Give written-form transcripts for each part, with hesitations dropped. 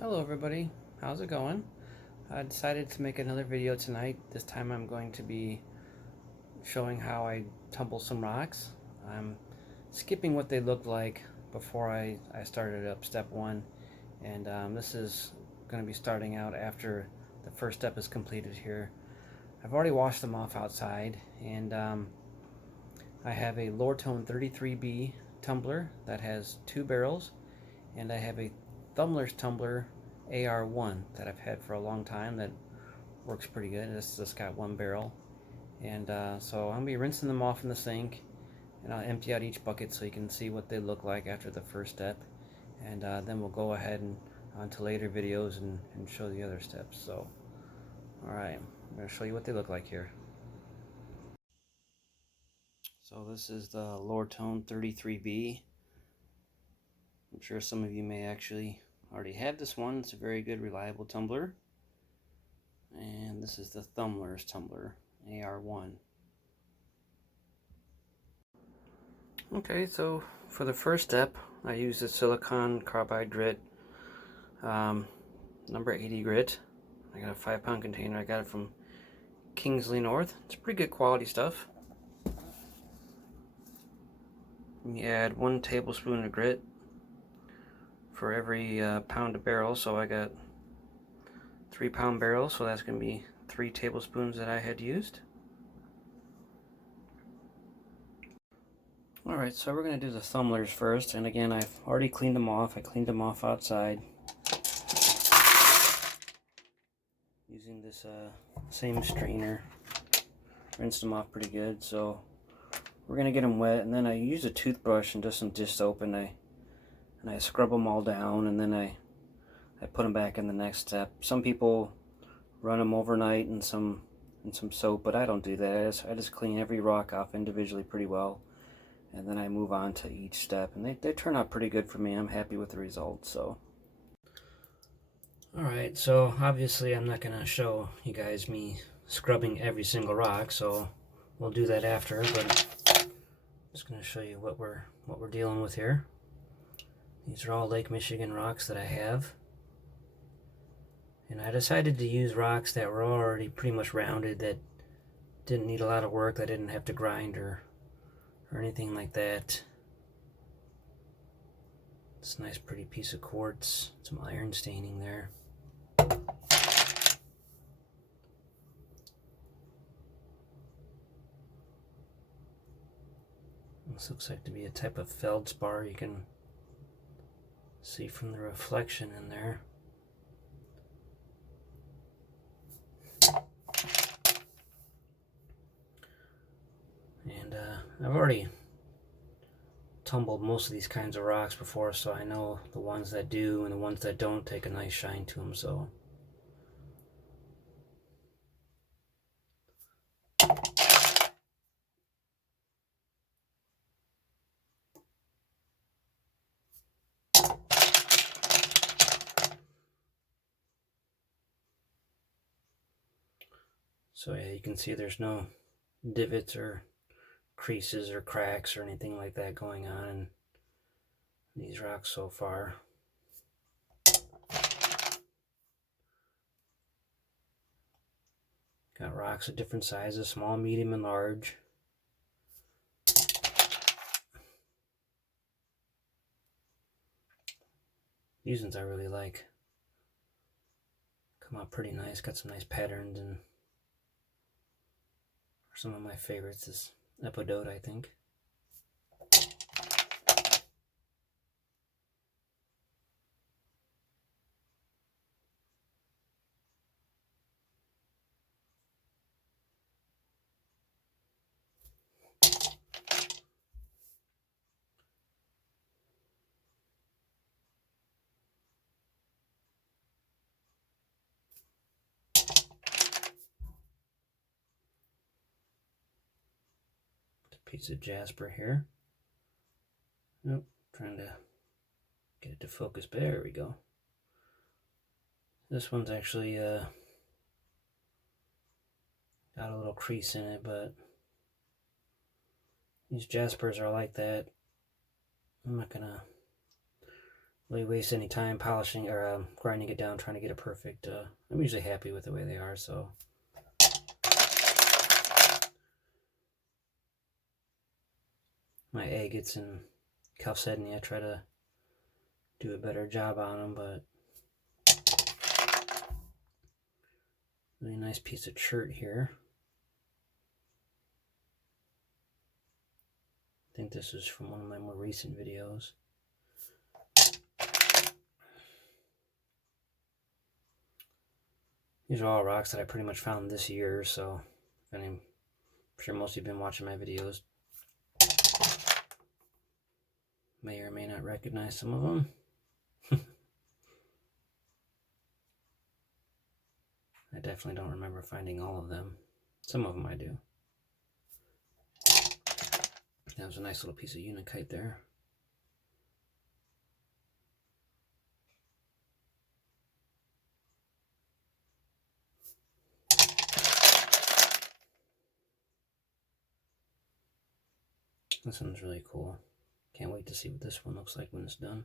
Hello everybody, how's it going? I decided to make another video tonight. This time I'm going to be showing how I tumble some rocks. I'm skipping what they looked like before I started up step one, and this is going to be starting out after the first step is completed here. I've already washed them off outside, and I have a Lortone 33B tumbler that has 2 barrels, and I have a Thumler's tumbler AR1 that I've had for a long time that works pretty good. This just got 1 barrel, and so I'm gonna be rinsing them off in the sink, and I'll empty out each bucket so you can see what they look like after the first step, and then we'll go ahead and on to later videos and show the other steps. So alright, I'm going to show you what they look like here. So this is the Lortone 33B. I'm sure some of you may actually already have this one. It's a very good, reliable tumbler. And this is the Thumler's tumbler, AR1. Okay, so for the first step, I use the silicon carbide grit, number 80 grit. I got a 5-pound container. I got it from Kingsley North. It's pretty good quality stuff. You add 1 tablespoon of grit for every pound of barrel, so I got 3-pound barrels, so that's going to be 3 tablespoons that I had used. Alright, so we're going to do the Thumblers first, and again, I've already cleaned them off. I cleaned them off outside using this same strainer. Rinsed them off pretty good, so we're going to get them wet, and then I use a toothbrush and just some dish soap, and I scrub them all down, and then I put them back in the next step. Some people run them overnight in some soap, but I don't do that. I just clean every rock off individually pretty well, and then I move on to each step, and they turn out pretty good for me. I'm happy with the results. So alright, so obviously I'm not going to show you guys me scrubbing every single rock, so we'll do that after, but I'm just going to show you what we're dealing with here. These are all Lake Michigan rocks that I have. And I decided to use rocks that were already pretty much rounded, that didn't need a lot of work, that didn't have to grind or anything like that. It's a nice pretty piece of quartz, some iron staining there. This looks like to be a type of feldspar. You can see from the reflection in there. And I've already tumbled most of these kinds of rocks before, so I know the ones that do and the ones that don't take a nice shine to them. So yeah, you can see there's no divots or creases or cracks or anything like that going on in these rocks so far. Got rocks of different sizes, small, medium, and large. These ones I really like. Come out pretty nice, got some nice patterns, and some of my favorites is Epidote, I think. Piece of jasper here. Nope, trying to get it to focus. There we go. This one's actually got a little crease in it, but these jaspers are like that. I'm not gonna really waste any time polishing or grinding it down, trying to get it perfect. I'm usually happy with the way they are, so. My agates and chalcedony, I try to do a better job on them, but really nice piece of chert here. I think this is from one of my more recent videos. These are all rocks that I pretty much found this year, so I'm sure most of you have been watching my videos. May or may not recognize some of them. I definitely don't remember finding all of them. Some of them I do. That was a nice little piece of unakite there. This one's really cool. Can't wait to see what this one looks like when it's done.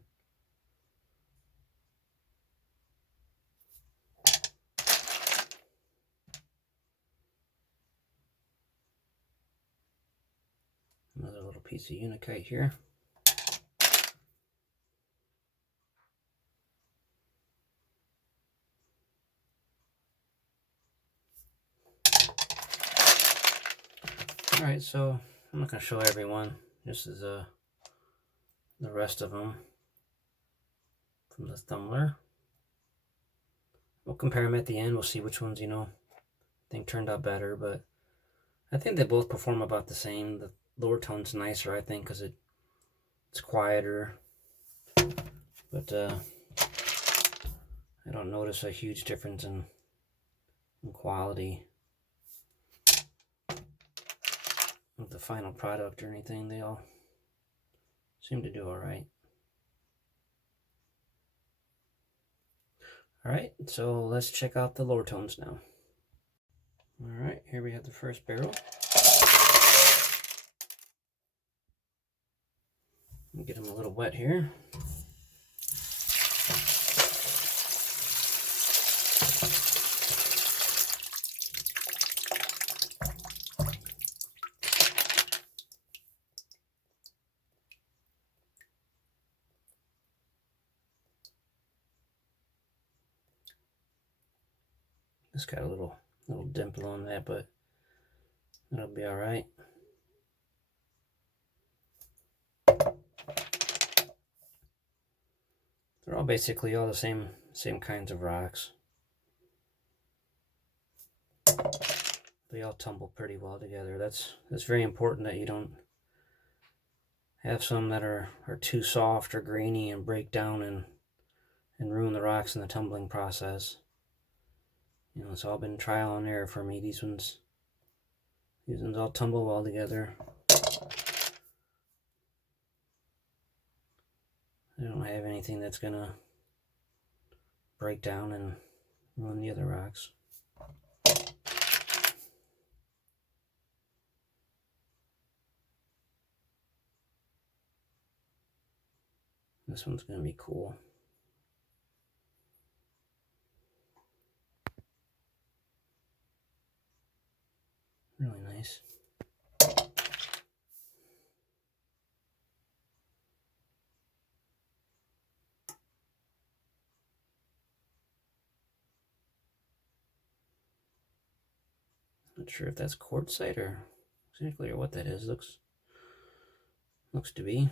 Another little piece of unakite here. Alright, so I'm not going to show everyone. This is the rest of them from the Thumler. We'll compare them at the end. We'll see which ones, I think turned out better, but I think they both perform about the same. The Lortone's nicer, I think, because it's quieter. But I don't notice a huge difference in quality of the final product or anything. They all seem to do all right. All right, so let's check out the Lortones now. All right, here we have the first barrel. Get them a little wet here. It's got a little dimple on that, but it'll be all right. They're all basically all the same kinds of rocks. They all tumble pretty well together. That's very important that you don't have some that are too soft or grainy and break down and ruin the rocks in the tumbling process. It's all been trial and error for me. These ones all tumble well together. I don't have anything that's gonna break down and ruin the other rocks. This one's gonna be cool. Really nice. Not sure if that's quartzite or exactly or what that is. Looks to be.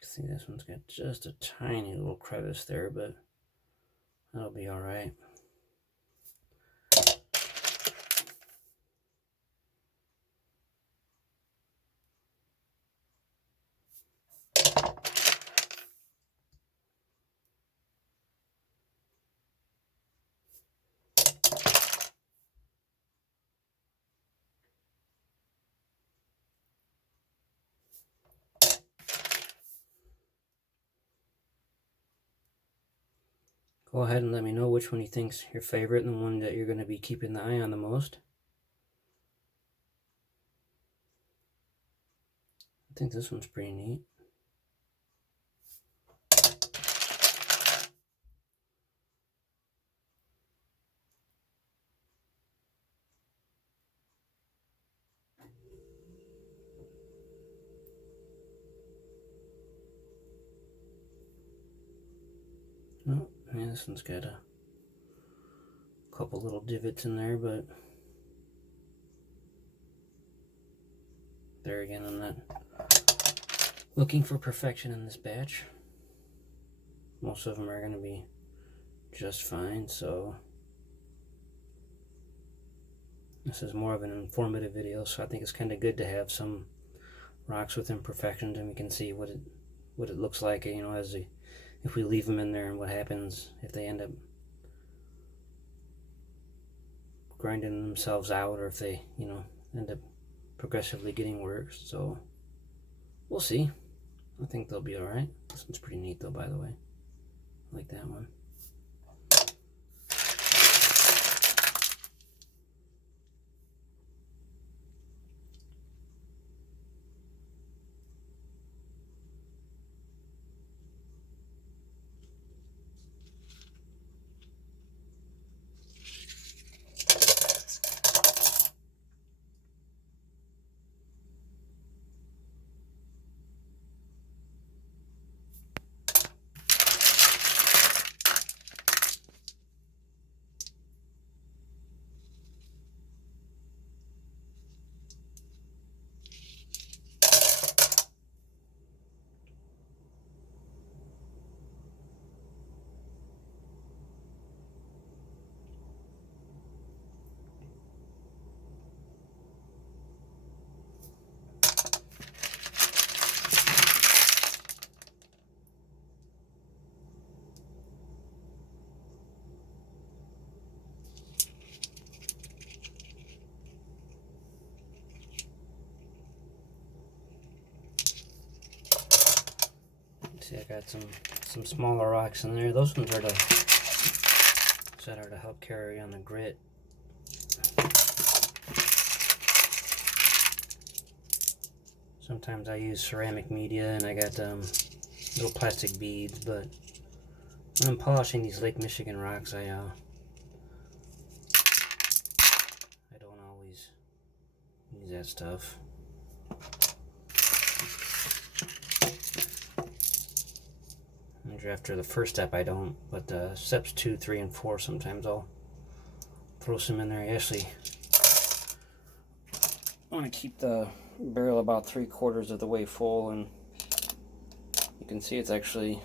See, this one's got just a tiny little crevice there, but that'll be all right. Go ahead and let me know which one you think's your favorite and the one that you're going to be keeping the eye on the most. I think this one's pretty neat. Oh, yeah, this one's got a couple little divots in there, but there again, I'm not looking for perfection in this batch. Most of them are going to be just fine, so this is more of an informative video, so I think it's kind of good to have some rocks with imperfections, and we can see what it looks like, you know, if we leave them in there, and what happens if they end up grinding themselves out, or if they, you know, end up progressively getting worse. So we'll see. I think they'll be all right. This one's pretty neat though, by the way. I like that one. See, I got some smaller rocks in there. Those ones are to help carry on the grit. Sometimes I use ceramic media, and I got little plastic beads, but when I'm polishing these Lake Michigan rocks, I don't always use that stuff. After the first step I don't, but steps 2, 3, and 4 sometimes I'll throw some in there. I actually want to keep the barrel about 3/4 of the way full, and you can see it's actually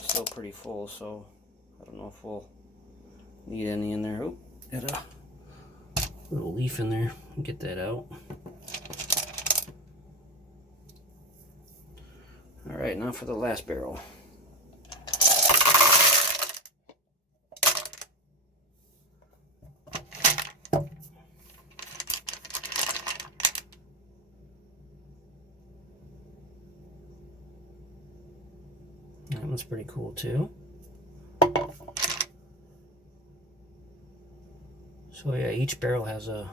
still pretty full, so I don't know if we'll need any in there. Oh, got a little leaf in there. Get that out. Alright, now for the last barrel. That one's pretty cool too. So yeah, each barrel has a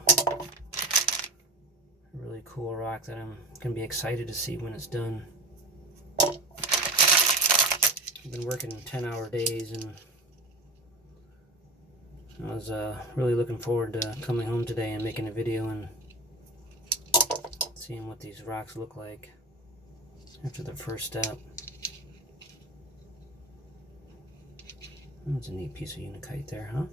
really cool rock that I'm going to be excited to see when it's done. I've been working 10-hour days, and I was really looking forward to coming home today and making a video and seeing what these rocks look like after the first step. That's a neat piece of unakite there, huh?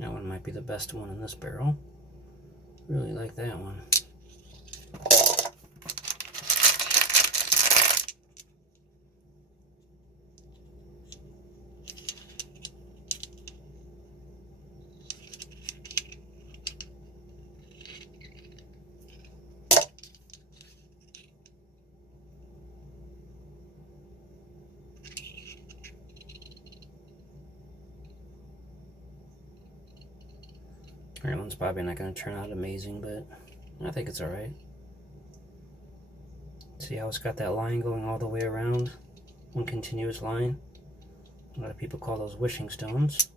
That one might be the best one in this barrel. Really like that one. Ireland's probably not going to turn out amazing, but I think it's alright. See how it's got that line going all the way around? One continuous line. A lot of people call those wishing stones.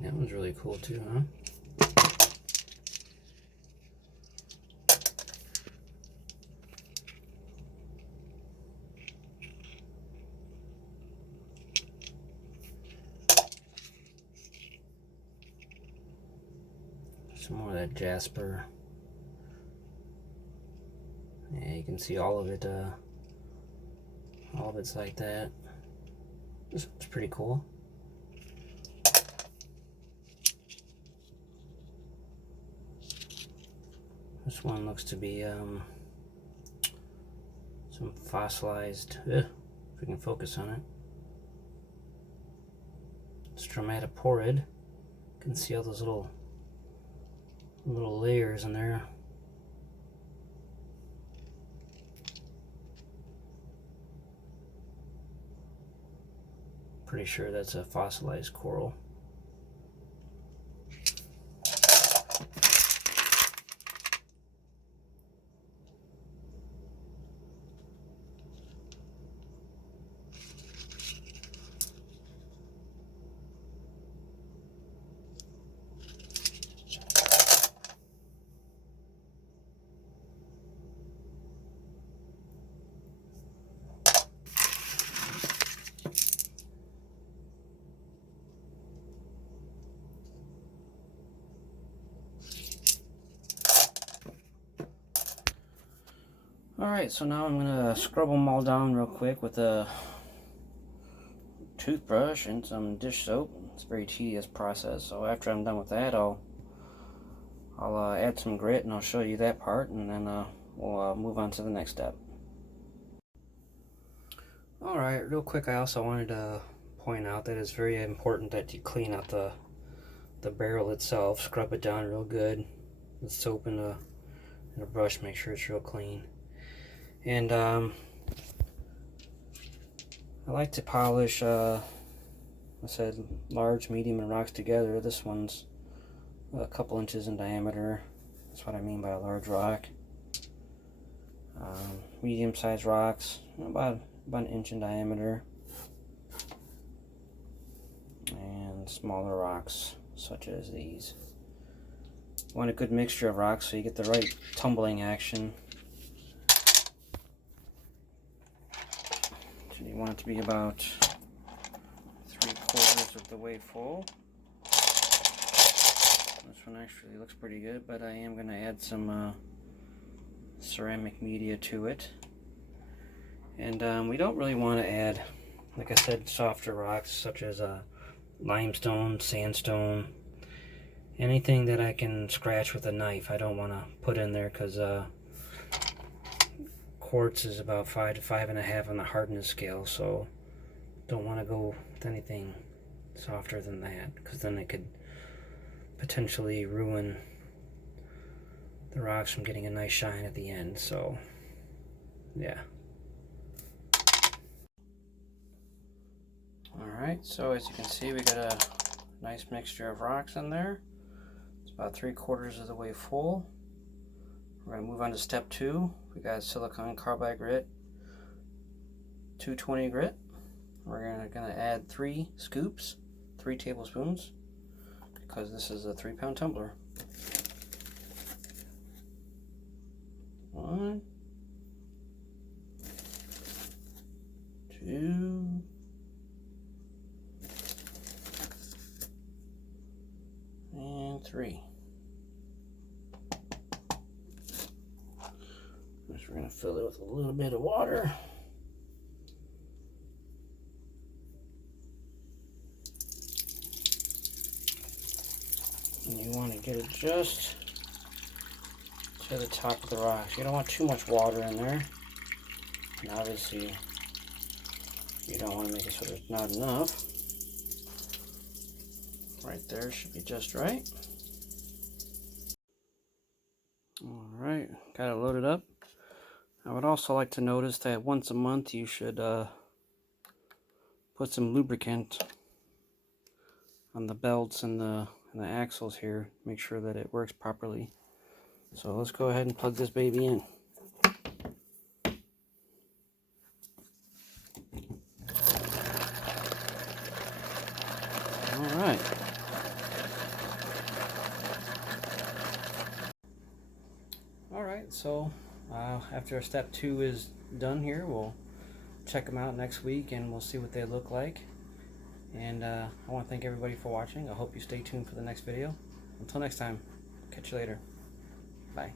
That one's really cool too, huh? Some more of that jasper. Yeah, you can see all of it. All of it's like that. This one's pretty cool. This one looks to be some fossilized. If we can focus on it. Stromatophorid. You can see all those little layers in there. Pretty sure that's a fossilized coral. Alright, so now I'm going to scrub them all down real quick with a toothbrush and some dish soap. It's a very tedious process, so after I'm done with that, I'll add some grit and I'll show you that part, and then we'll move on to the next step. Alright, real quick, I also wanted to point out that it's very important that you clean out the barrel itself. Scrub it down real good with soap and a brush, make sure it's real clean. And I like to polish, I said large, medium, and rocks together. This one's a couple inches in diameter. That's what I mean by a large rock. Medium-sized rocks, about an inch in diameter. And smaller rocks, such as these. You want a good mixture of rocks so you get the right tumbling action. You want it to be about 3/4 of the way full. This one actually looks pretty good, but I am going to add some ceramic media to it. And we don't really want to add, like I said, softer rocks such as limestone, sandstone, anything that I can scratch with a knife. I don't want to put in there because quartz is about 5 to 5.5 on the hardness scale, so don't want to go with anything softer than that, because then it could potentially ruin the rocks from getting a nice shine at the end. So yeah. Alright, so as you can see, we got a nice mixture of rocks in there. It's about 3/4 of the way full. We're going to move on to step 2. We got silicon carbide grit, 220 grit. We're going to add 3 scoops, 3 tablespoons, because this is a 3-pound tumbler. 1, 2, 3. Next, we're going to fill it with a little bit of water. And you want to get it just to the top of the rocks. You don't want too much water in there. And obviously, you don't want to make it so there's not enough. Right there should be just right. Alright, got it loaded up. I would also like to notice that once a month you should put some lubricant on the belts and the axles here. Make sure that it works properly. So let's go ahead and plug this baby in. Alright. Alright, so after step 2 is done here, we'll check them out next week and we'll see what they look like. And I want to thank everybody for watching. I hope you stay tuned for the next video. Until next time, catch you later. Bye.